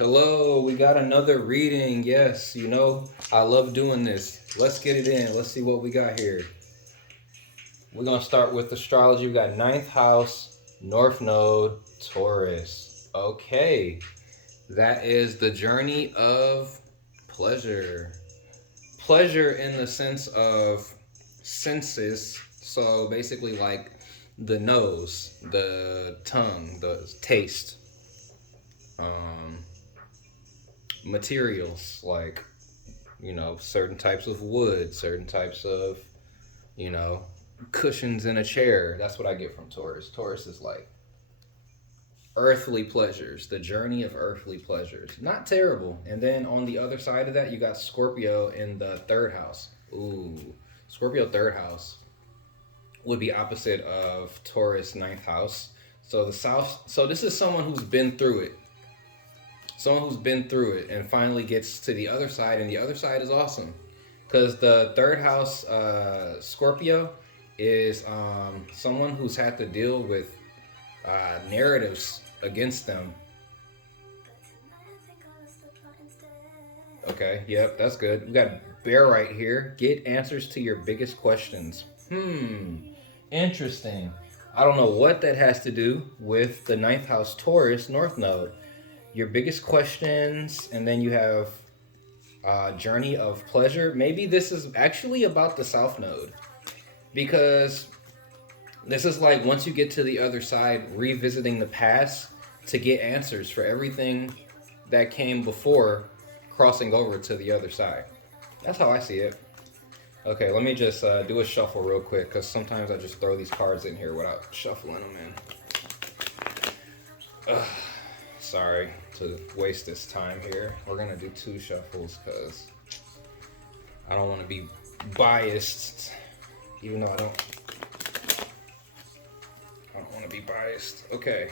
Hello, we got another reading. Yes, I love doing this. Let's get it in. Let's see what we got here. We're going to start with astrology. We got ninth house, North Node, Taurus. Okay, that is the journey of pleasure. Pleasure in the sense of senses. So basically, like the nose, the tongue, the taste. Um, Materials like certain types of wood, certain types of you know cushions in a chair. That's what I get from Taurus is like earthly pleasures, the journey of earthly pleasures, not terrible. And then on the other side of that, you got Scorpio in the third house. Ooh, Scorpio third house would be opposite of Taurus ninth house. So the south, so this is someone who's been through it, someone who's been through it and finally gets to the other side, and the other side is awesome because the third house Scorpio is someone who's had to deal with narratives against them. Okay, yep, that's good. We got Bear right here. Get answers to your biggest questions. Interesting. I don't know what that has to do with the ninth house Taurus North Node. Your biggest questions, and then you have journey of pleasure. Maybe this is actually about the South Node because this is like once you get to the other side, revisiting the past to get answers for everything that came before crossing over to the other side. That's how I see it. Okay, let me just do a shuffle real quick because sometimes I just throw these cards in here without shuffling them in. Ugh, sorry to waste this time here. We're gonna do two shuffles because I don't want to be biased, even though I don't want to be biased. Okay.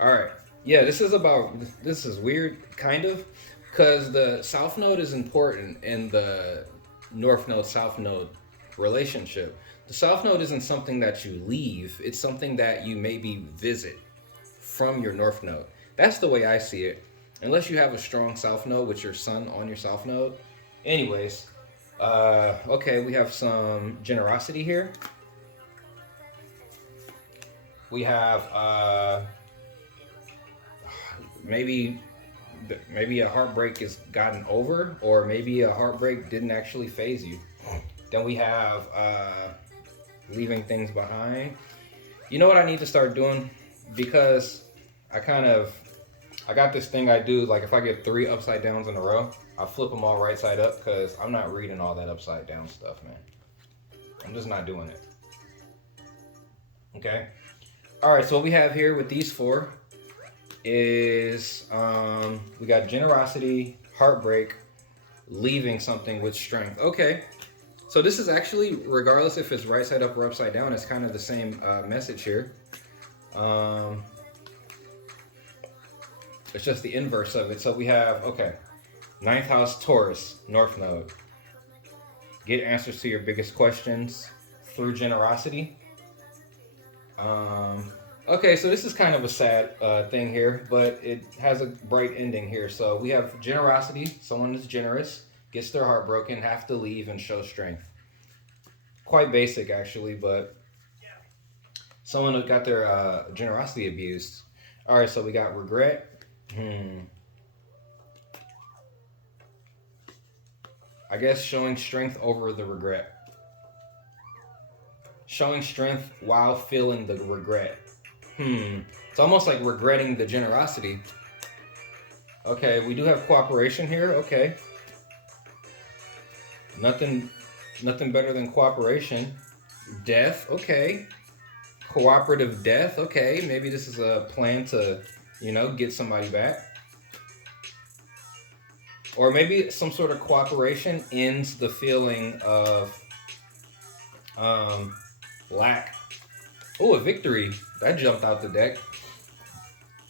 All right. Yeah, this is weird, kind of, because the South Node is important in the North Node South Node relationship. The South Node isn't something that you leave; it's something that you maybe visit from your North Node. That's the way I see it. Unless you have a strong South Node with your Sun on your South Node. Anyways, okay, we have some generosity here. We have maybe a heartbreak is gotten over, or maybe a heartbreak didn't actually phase you. Then we have leaving things behind. You know what I need to start doing? Because I got this thing I do, like if I get 3 upside downs in a row, I flip them all right side up because I'm not reading all that upside down stuff, man. I'm just not doing it. Okay? All right, so what we have here with these 4 is we got generosity, heartbreak, leaving something with strength. Okay, so this is actually, regardless if it's right side up or upside down, it's kind of the same message here. It's just the inverse of it. So we have, okay, ninth house Taurus, North Node. Get answers to your biggest questions through generosity. Okay, so this is kind of a sad thing here, but it has a bright ending here. So we have generosity. Someone is generous, gets their heart broken, have to leave and show strength. Quite basic, actually, but someone who got their generosity abused. All right, so we got regret. I guess showing strength over the regret. Showing strength while feeling the regret. It's almost like regretting the generosity. Okay, we do have cooperation here. Okay. Nothing better than cooperation. Death. Okay. Cooperative death. Okay, maybe this is a plan to, get somebody back. Or maybe some sort of cooperation ends the feeling of lack. Oh, a victory. That jumped out the deck.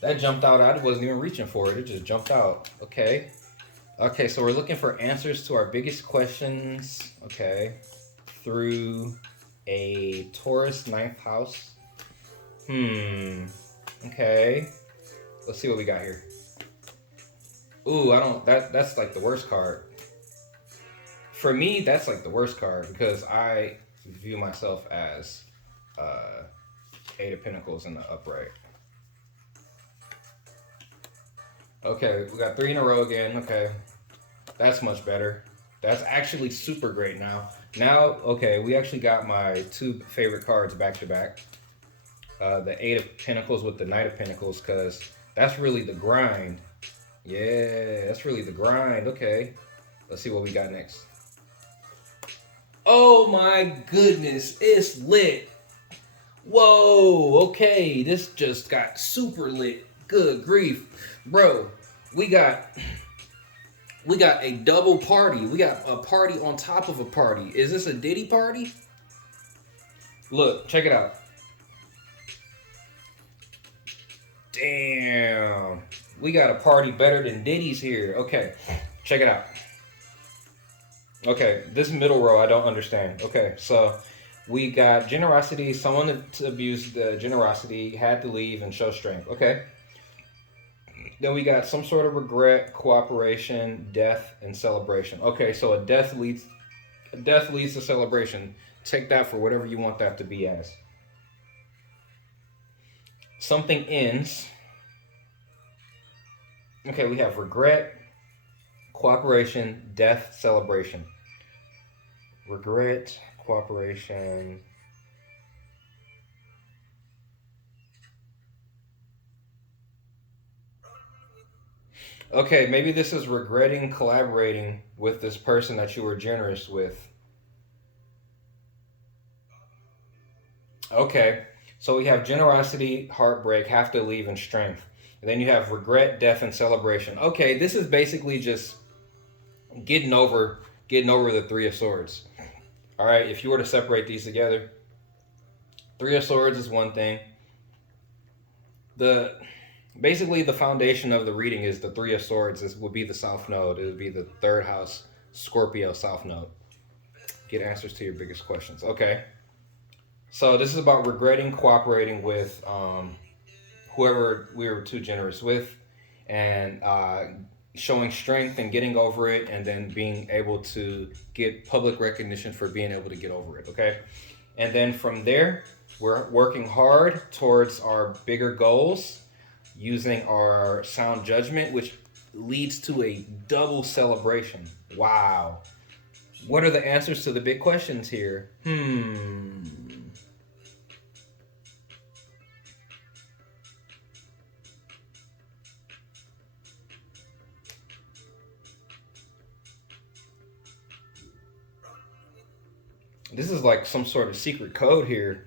That jumped out. I wasn't even reaching for it. It just jumped out. Okay. Okay, so we're looking for answers to our biggest questions. Okay. Through a Taurus ninth house. Okay. Let's see what we got here. Ooh, I don't. That's like the worst card for me. That's like the worst card because I view myself as uh, Eight of Pentacles in the upright. Okay, we got three in a row again. Okay, that's much better. That's actually super great now. Now, okay, we actually got my two favorite cards back to back. The Eight of Pentacles with the Knight of Pentacles, because that's really the grind. Yeah, that's really the grind. Okay, let's see what we got next. Oh my goodness, it's lit. Whoa, okay, this just got super lit. Good grief. Bro, we got a double party. We got a party on top of a party. Is this a Diddy party? Look, check it out. Damn. We got a party better than Diddy's here. Okay, check it out. Okay, this middle row I don't understand. Okay, so we got generosity. Someone abused the generosity, had to leave and show strength. Okay. Then we got some sort of regret, cooperation, death, and celebration. Okay, so a death leads to celebration. Take that for whatever you want that to be as. Something ends. Okay, we have regret, cooperation, death, celebration. Regret, cooperation. Okay, maybe this is regretting collaborating with this person that you were generous with. Okay, so we have generosity, heartbreak, have to leave, and strength. And then you have regret, death, and celebration. Okay, this is basically just getting over the Three of Swords. All right, if you were to separate these together, Three of Swords is one thing. The basically the foundation of the reading is the Three of Swords would be the South Node. It would be the third house, Scorpio South Node. Get answers to your biggest questions. Okay. So this is about regretting cooperating with whoever we were too generous with, and showing strength and getting over it, and then being able to get public recognition for being able to get over it. Okay. And then from there, we're working hard towards our bigger goals using our sound judgment, which leads to a double celebration. Wow. What are the answers to the big questions here? This is like some sort of secret code here.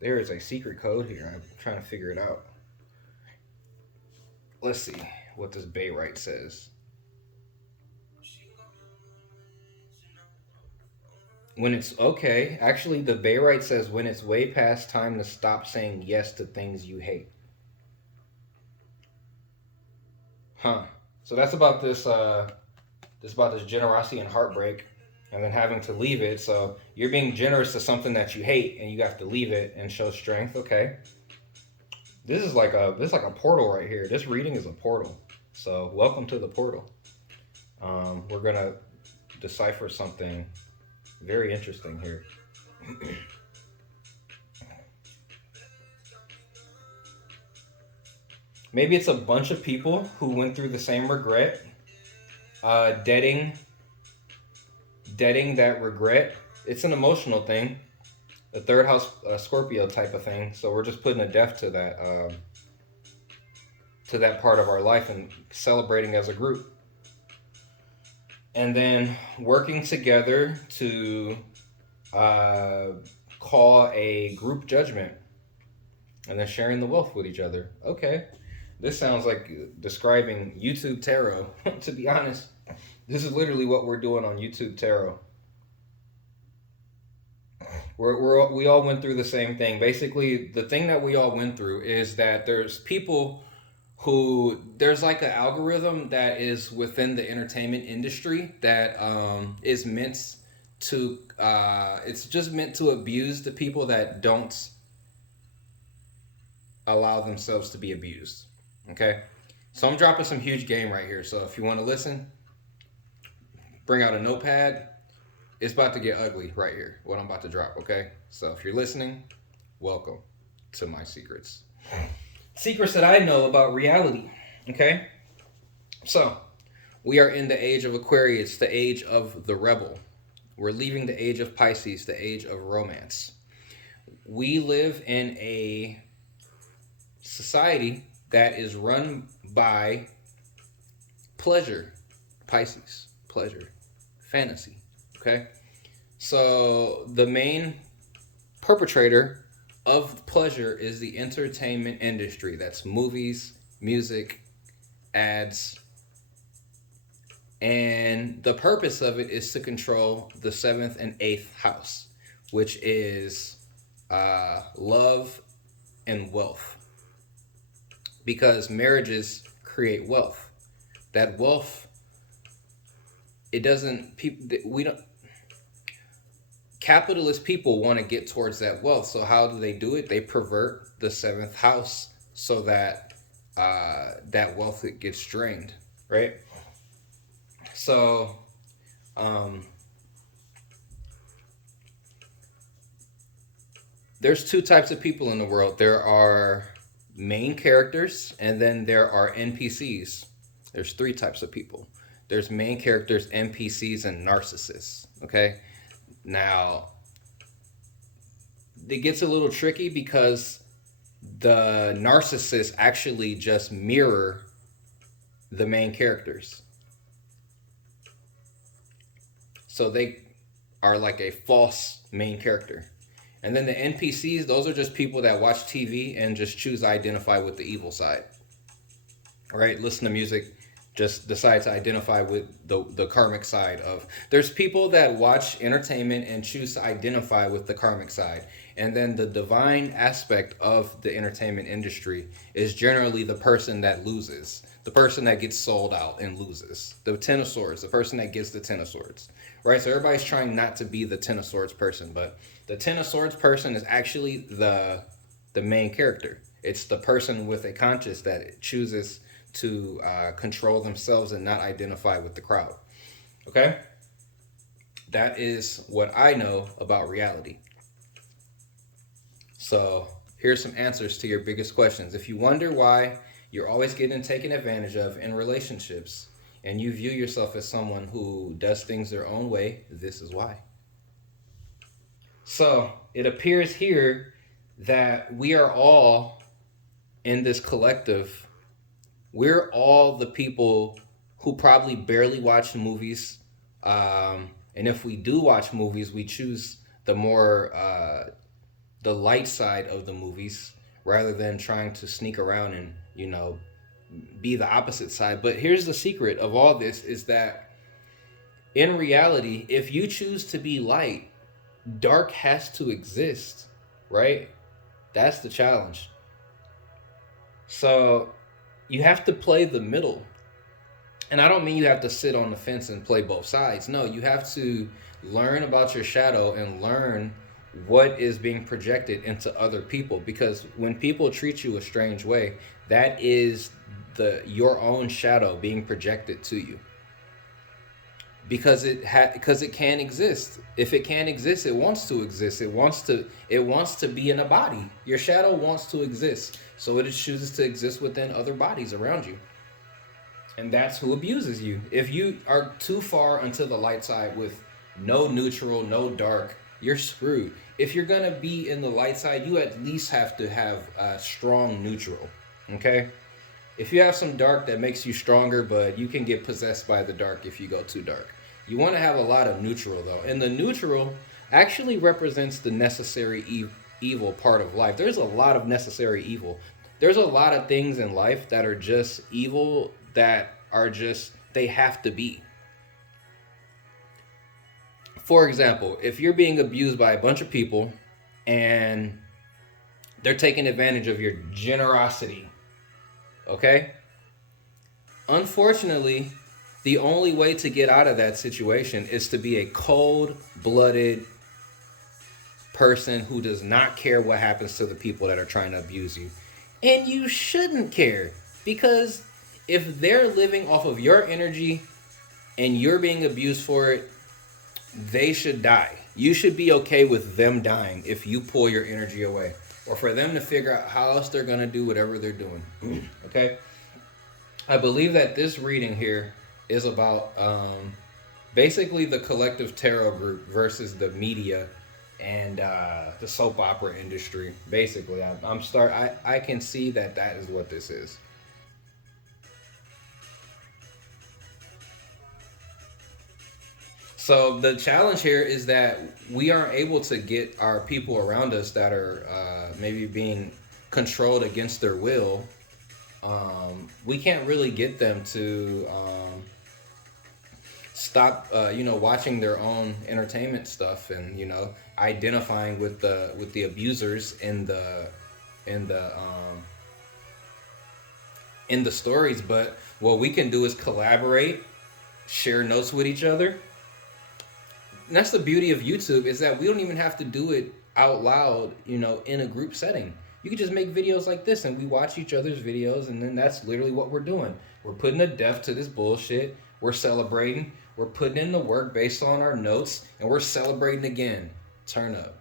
There is a secret code here. I'm trying to figure it out. Let's see what this Bayrite says. When it's okay, actually, the Bayrite says when it's way past time to stop saying yes to things you hate. Huh. So that's about this. This about this generosity and heartbreak, and then having to leave it. So you're being generous to something that you hate, and you have to leave it and show strength. Okay. This is like a portal right here. This reading is a portal. So welcome to the portal. We're gonna decipher something very interesting here. Maybe it's a bunch of people who went through the same regret, deading that regret. It's an emotional thing, a third house Scorpio type of thing. So we're just putting a death to that part of our life and celebrating as a group, and then working together to call a group judgment, and then sharing the wealth with each other. Okay. This sounds like describing YouTube Tarot. To be honest, this is literally what we're doing on YouTube Tarot. We all went through the same thing. Basically, the thing that we all went through is that there's people who, there's like an algorithm that is within the entertainment industry that is meant to, it's just meant to abuse the people that don't allow themselves to be abused. Okay? So I'm dropping some huge game right here. So if you want to listen, bring out a notepad. It's about to get ugly right here, what I'm about to drop, okay? So if you're listening, welcome to my secrets. Secrets that I know about reality, okay? So we are in the age of Aquarius, the age of the rebel. We're leaving the age of Pisces, the age of romance. We live in a society that is run by pleasure, Pisces, pleasure, fantasy, okay? So the main perpetrator of pleasure is the entertainment industry. That's movies, music, ads, and the purpose of it is to control the seventh and eighth house, which is love and wealth. Because marriages create wealth. That wealth, it doesn't, people, we don't, capitalist people want to get towards that wealth. So how do they do it? They pervert the seventh house so that that wealth gets drained, right? So there's two types of people in the world. There are main characters, and then there are NPCs. There's three types of people. There's main characters, NPCs, and narcissists. Okay. Now, it gets a little tricky because the narcissists actually just mirror the main characters. So they are like a false main character. And then the NPCs, those are just people that watch TV and just choose to identify with the evil side. All right, listen to music, just decide to identify with the karmic side of. There's people that watch entertainment and choose to identify with the karmic side. And then the divine aspect of the entertainment industry is generally the person that loses. The person that gets sold out and loses. The Ten of Swords, the person that gets the Ten of Swords. Right? So everybody's trying not to be the Ten of Swords person, but the Ten of Swords person is actually the main character. It's the person with a conscience that chooses to control themselves and not identify with the crowd. Okay? That is what I know about reality. So here's some answers to your biggest questions. If you wonder why you're always getting taken advantage of in relationships and you view yourself as someone who does things their own way, this is why. So it appears here that we are all in this collective. We're all the people who probably barely watch movies. And if we do watch movies, we choose the more the light side of the movies rather than trying to sneak around and, be the opposite side. But here's the secret of all this is that in reality, if you choose to be light, dark has to exist, right? That's the challenge. So you have to play the middle. And I don't mean you have to sit on the fence and play both sides. No, you have to learn about your shadow and learn what is being projected into other people. Because when people treat you a strange way, that is your own shadow being projected to you. Because it can exist. If it can't exist, it wants to exist. It wants to be in a body. Your shadow wants to exist, so it chooses to exist within other bodies around you. And that's who abuses you. If you are too far into the light side with no neutral, no dark, you're screwed. If you're gonna be in the light side, you at least have to have a strong neutral. Okay? If you have some dark, that makes you stronger, but you can get possessed by the dark if you go too dark. You want to have a lot of neutral, though. And the neutral actually represents the necessary evil part of life. There's a lot of necessary evil. There's a lot of things in life that are just evil, that are just, they have to be. For example, if you're being abused by a bunch of people and they're taking advantage of your generosity, okay? Unfortunately, the only way to get out of that situation is to be a cold-blooded person who does not care what happens to the people that are trying to abuse you. And you shouldn't care, because if they're living off of your energy and you're being abused for it, they should die. You should be okay with them dying if you pull your energy away, or for them to figure out how else they're going to do whatever they're doing. Okay? I believe that this reading here is about basically the collective tarot group versus the media and the soap opera industry. Basically, I can see that that is what this is. So the challenge here is that we aren't able to get our people around us that are maybe being controlled against their will. We can't really get them to stop, watching their own entertainment stuff, and identifying with the abusers in the in the stories. But what we can do is collaborate, share notes with each other. And that's the beauty of YouTube, is that we don't even have to do it out loud, in a group setting. You can just make videos like this and we watch each other's videos, and then that's literally what we're doing. We're putting a death to this bullshit. We're celebrating. We're putting in the work based on our notes, and we're celebrating again. Turn up.